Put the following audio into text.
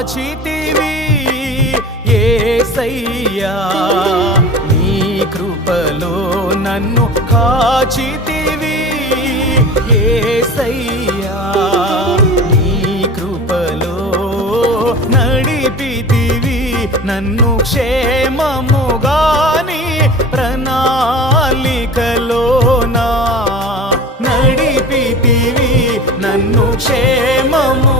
కాచితివి యేసయ్యా, నీ కృపలో నన్ను కాచితివి యేసయ్యా, నీ కృపలో నడిపితివి నన్ను క్షేమముగాని ప్రణాళికలోనా, నడిపితివి నన్ను క్షేమము